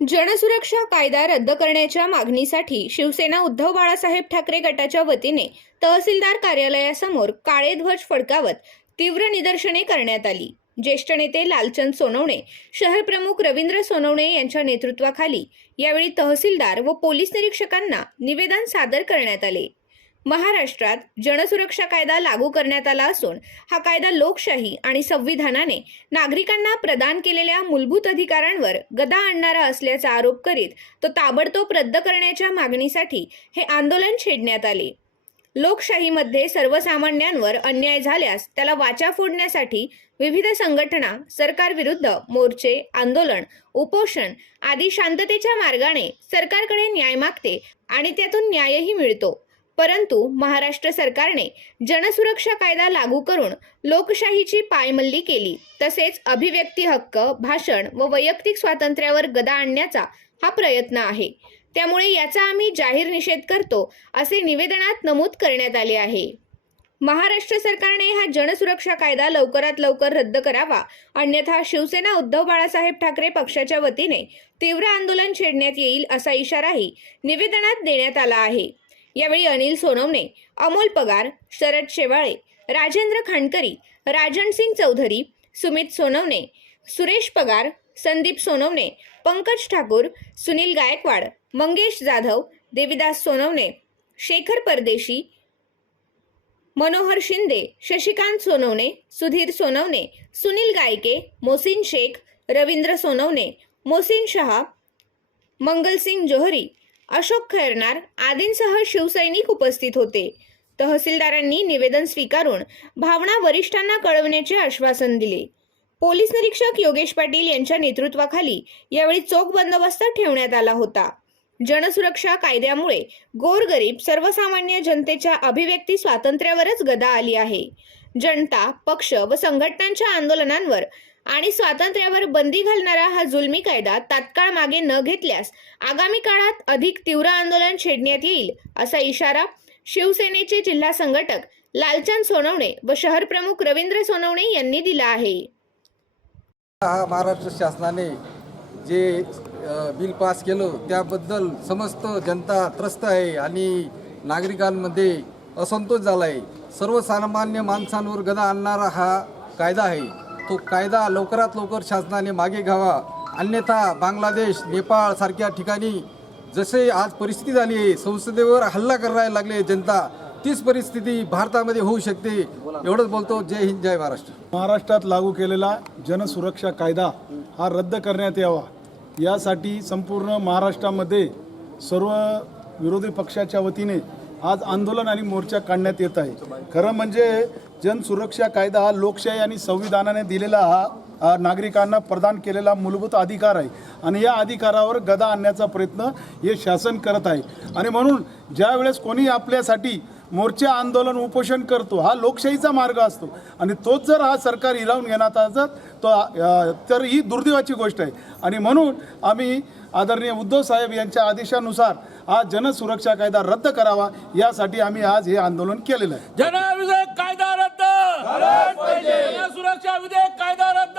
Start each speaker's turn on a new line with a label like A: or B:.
A: जनसुरक्षा कायदा रद्द करण्याच्या मागणीसाठी शिवसेना उद्धव बाळासाहेब ठाकरे गटाच्या वतीने तहसीलदार कार्यालयासमोर काळे ध्वज फडकावत तीव्र निदर्शने करण्यात आली. ज्येष्ठ नेते लालचंद सोनवणे शहर प्रमुख रवींद्र सोनवणे यांच्या नेतृत्वाखाली यावेळी तहसीलदार व पोलीस निरीक्षकांना निवेदन सादर करण्यात आले. महाराष्ट्रात जनसुरक्षा कायदा लागू करण्यात आला असून हा कायदा लोकशाही आणि संविधानाने नागरिकांना प्रदान केलेल्या मूलभूत अधिकारांवर गदा आणणारा असल्याचा आरोप करीत तो ताबडतोब रद्द करण्याच्या मागणीसाठी हे आंदोलन छेडण्यात आले. लोकशाहीमध्ये सर्वसामान्यांवर अन्याय झाल्यास त्याला वाचा फोडण्यासाठी विविध संघटना सरकारविरुद्ध मोर्चे आंदोलन उपोषण आदी शांततेच्या मार्गाने सरकारकडे न्याय मागते आणि त्यातून न्यायही मिळतो. परंतु महाराष्ट्र सरकारने जनसुरक्षा कायदा लागू करून लोकशाहीची पायमल्ली केली. तसेच अभिव्यक्ती हक्क भाषण व वैयक्तिक स्वातंत्र्यावर गदा आणण्याचा हा प्रयत्न आहे. त्यामुळे याचा आम्ही जाहीर निषेध करतो असे निवेदनात नमूद करण्यात आले आहे. महाराष्ट्र सरकारने हा जनसुरक्षा कायदा लवकरात लवकर रद्द करावा अन्यथा शिवसेना उद्धव बाळासाहेब ठाकरे पक्षाच्या वतीने तीव्र आंदोलन छेडण्यात येईल असा इशाराही निवेदनात देण्यात आला आहे. यावेळी अनिल सोनवणे अमोल पगार शरद शेवाळे राजेंद्र खांडकरी राजन सिंग चौधरी सुमित सोनवणे सुरेश पगार संदीप सोनवणे पंकज ठाकूर सुनील गायकवाड मंगेश जाधव देविदास सोनवणे शेखर परदेशी मनोहर शिंदे शशिकांत सोनवणे सुधीर सोनवणे सुनील गायके मोसिन शेख रवींद्र सोनवणे मोसिन शहा मंगलसिंग जोहरी अशोक खैरनार आदींसह शिवसैनिक उपस्थित होते. तहसीलदारांनी निवेदन स्वीकारून भावना वरिष्ठांना कळवण्याचे आश्वासन दिले. पोलीस निरीक्षक योगेश पाटील यांच्या नेतृत्वाखाली यावेळी चोख बंदोबस्त ठेवण्यात आला होता. जनसुरक्षा कायद्यामुळे गोरगरीब सर्वसामान्य जनतेच्या अभिव्यक्ती स्वातंत्र्यावरच गदा आली आहे. जनता पक्ष व संघटनांच्या आंदोलनांवर आणि स्वातंत्र्यावर बंदी घालणारा हा जुलमी कायदा तात्काळ मागे न घेतल्यास आगामी काळात अधिक तीव्र आंदोलन छेडण्यात येईल असा इशारा शिवसेनेचे जिल्हा संघटक लालचंद सोनवणे व शहर प्रमुख रवींद्र सोनवणे यांनी दिला आहे.
B: हा महाराष्ट्र शासनाने जे बिल पास केलं त्याबद्दल समस्त जनता त्रस्त आहे आणि नागरिकांमध्ये असंतोष झाला आहे. सर्वसामान्य माणसांवर गदा आणणारा हा कायदा आहे. तो कायदा लवकरात लवकर शासनाने मागे घ्यावा. अन्यथा बांगलादेश नेपाळ सारख्या ठिकाणी जसे आज परिस्थिती झाली आहे संसदेवर हल्ला करायला लागले जनता तीच परिस्थिती भारतामध्ये होऊ शकते. एवढंच बोलतो. जय हिंद जय महाराष्ट्र.
C: महाराष्ट्रात लागू केलेला जनसुरक्षा कायदा हा रद्द करण्यात यावा. यासाठी संपूर्ण महाराष्ट्रामध्ये सर्व विरोधी पक्षाच्या वतीने आज आंदोलन आणि मोर्चा काढण्यात येत आहे. खरं म्हणजे जनसुरक्षा कायदा हा लोकशाही आणि संविधानाने दिलेला हा नागरिकांना प्रदान केलेला मूलभूत अधिकार आहे. आणि या अधिकारावर गदा आणण्याचा प्रयत्न हे शासन करत आहे. आणि म्हणून ज्यावेळेस कोणी आपल्यासाठी मोर्चा आंदोलन उपोषण करतो हा लोकशाहीचा मार्ग असतो. आणि तोच जर हा सरकार हिरावून घेण्यात आला तो तर ही दुर्दैवाची गोष्ट आहे. आणि म्हणून आम्ही आदरणीय उद्धव साहेब यांच्या आदेशानुसार हा जनसुरक्षा कायदा रद्द करावा यासाठी आम्ही आज हे आंदोलन केलेलं आहे.
D: जनविधेयक कायदा रद्द! जनसुरक्षा विधेयक कायदा रद्द